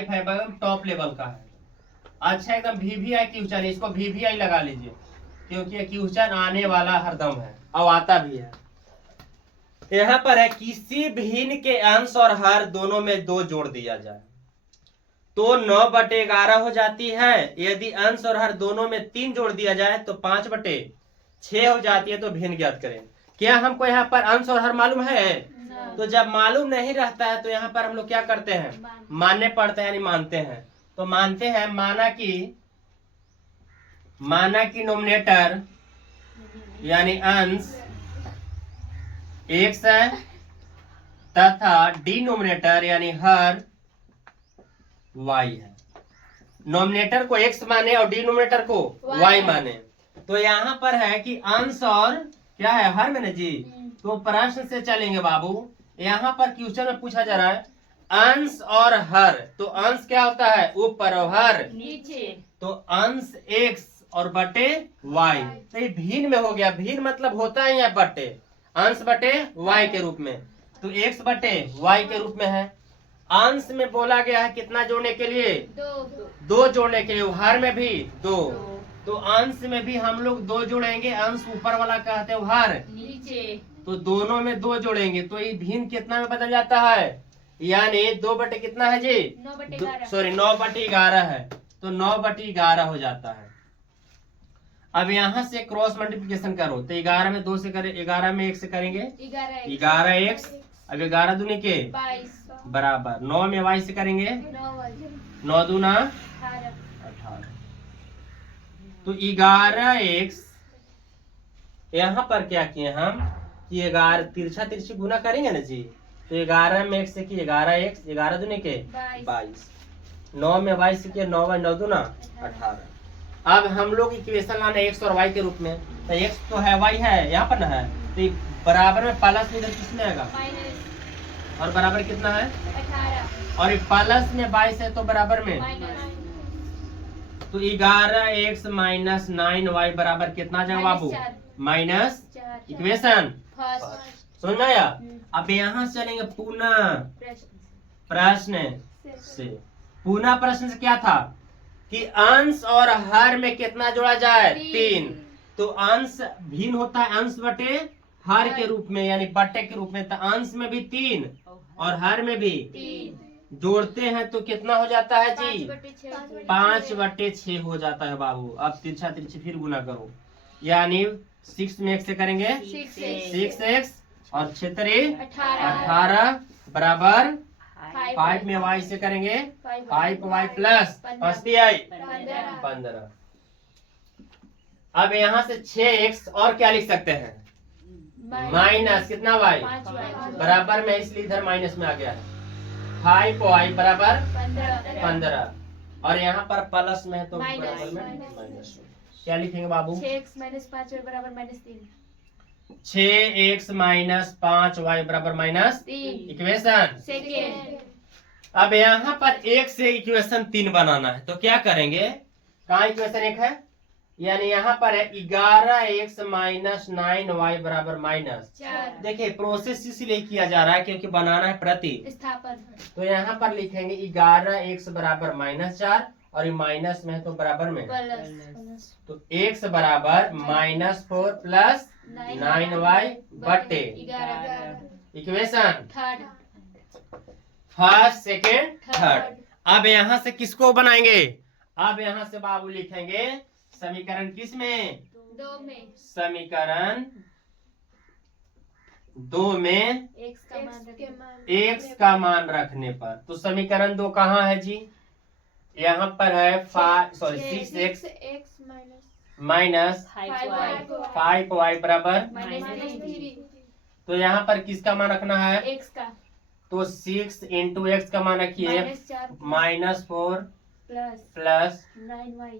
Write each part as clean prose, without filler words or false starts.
Type है एकदम top level का है। अच्छा एकदम VVI क्वेश्चन, इसको VVI लगा लीजिए क्योंकि ये क्वेश्चन आने वाला हरदम है और आता भी है। यहाँ पर है किसी भिन्न के अंश और हर दोनों में 2 जोड़ दिया जाए तो 9/11 हो जाती है। यदि अंश और हर दोनों में 3 जोड़ दिया जाए तो 5/6 हो जाती है। तो भिन्न ज्ञात करें। क्या हमको यहाँ पर अंश और हर मालूम है? तो जब मालूम नहीं रहता है तो यहाँ पर हम लोग क्या करते हैं? मानने पड़ते हैं, यानी मानते हैं। तो मानते हैं, माना कि नोमिनेटर यानी अंश x है तथा डिनोमिनेटर यानी हर y है। नोमिनेटर को x माने और डिनोमिनेटर को y माने। तो यहाँ पर है कि अंश और क्या है? हर में ना जी। तो प्रश्न से चलेंगे बाबू। यहाँ पर क्वेश्चन में पूछा जा रहा है अंश और हर। तो अंश क्या होता है? ऊपर और हर नीचे। तो अंश x और बटे y। तो ये भिन्न में हो गया। भिन्न मतलब होता है या बटे, अंश बटे y के रूप में। तो x बटे y के रूप में है। अंश में बोला गया है कितना जोड़ने के लिए? 2 जोड़ने के लिए। हर में भी 2। तो अंश में भी हम लोग 2 जोड़ेंगे। अंश ऊपर वाला कहते हैं, हर नीचे। तो दोनों में 2 जोड़ेंगे तो ये भिन्न कितना में बदल जाता है? यानी 2 बटे कितना है जी? 9/11 है। तो 9/11 हो जाता है। अब यहाँ से क्रॉस मल्टीप्लिकेशन करो तो 11 में 2 से करें, 11 में 1 से करेंगे 11x। अब 11 दूनी के 22 बराबर 9 में y से करेंगे 9 दूना 18। तो 11x यहाँ पर क्या किए हम कि 11 तिरछा तिरछी गुना करेंगे ना जी। तो 11 में 1 से किए 11x, 11 दूनी के 22। 9 में y से किए 9 बाई 9 दूना 18। अब हम लोग इक्वेशन लाने x और y के रूप में। तो x तो है, y है यहाँ पर ना है। तो बराबर में प्लस इधर किसमें आएगा? और बराबर कितना है? 18। और प्लस में 22 है तो बराबर में। तो 11x माइनस 9y बराबर कितना जाएगा बाबू? माइनस इक्वेशन समझ में आया? अब यहाँ से चलेंगे पुनः प्रश्न से। पुनः प्रश्न से क्या था कि अंश और हर में कितना जोड़ा जाए? 3। तो अंश भिन्न होता है अंश बटे हर के रूप में, यानी बटे के रूप में। तो अंश में भी 3 और हर में भी 3 जोड़ते हैं तो कितना हो जाता है जी? 5/6 हो जाता है बाबू। अब तिरछा तिरछी फिर गुना करो, यानी 6 में 1 से करेंगे 6x और 18 बराबर 5 में y से करेंगे 5y प्लस 15। अब यहाँ से 6x और क्या लिख सकते हैं? माइनस कितना y बराबर में, इसलिए इधर माइनस में आ गया है। 5y बराबर 15 और यहाँ पर प्लस में है तो बराबर में माइनस। क्या लिखेंगे बाबू? 6x माइनस 5y बराबर -3। 6x माइनस 5y बराबर -3 इक्वेशन सेकेंड। अब यहाँ पर 1 से इक्वेशन 3 बनाना है। तो क्या करेंगे? कहाँ इक्वेशन 1 है? यानी यहाँ पर है 11x माइनस 9y बराबर -4। देखिए प्रोसेस इसलिए किया जा रहा है क्योंकि बनाना है प्रतिस्थापन। तो यहाँ पर लिखेंगे 11x बराबर -4 और ये माइनस में है तो बराबर में प्लस। तो x बराबर -4 प्लस 9y बटे इक्वेशन फर्स्ट सेकेंड थर्ड। अब यहाँ से किसको बनाएंगे? अब यहाँ से बाबू लिखेंगे समीकरण किस में? 2 में। समीकरण 2 में x का मान रखने पर। तो समीकरण 2 कहाँ है जी? यहाँ पर है 6x माइनस 5y बराबर। तो यहाँ पर किसका मान रखना है? x का। तो 6 इंटू x का मान रखिए -4 प्लस 9y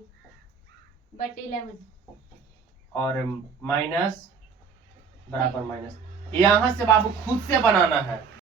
बटे 11 और माइनस बराबर माइनस। यहाँ से बाबू खुद से बनाना है।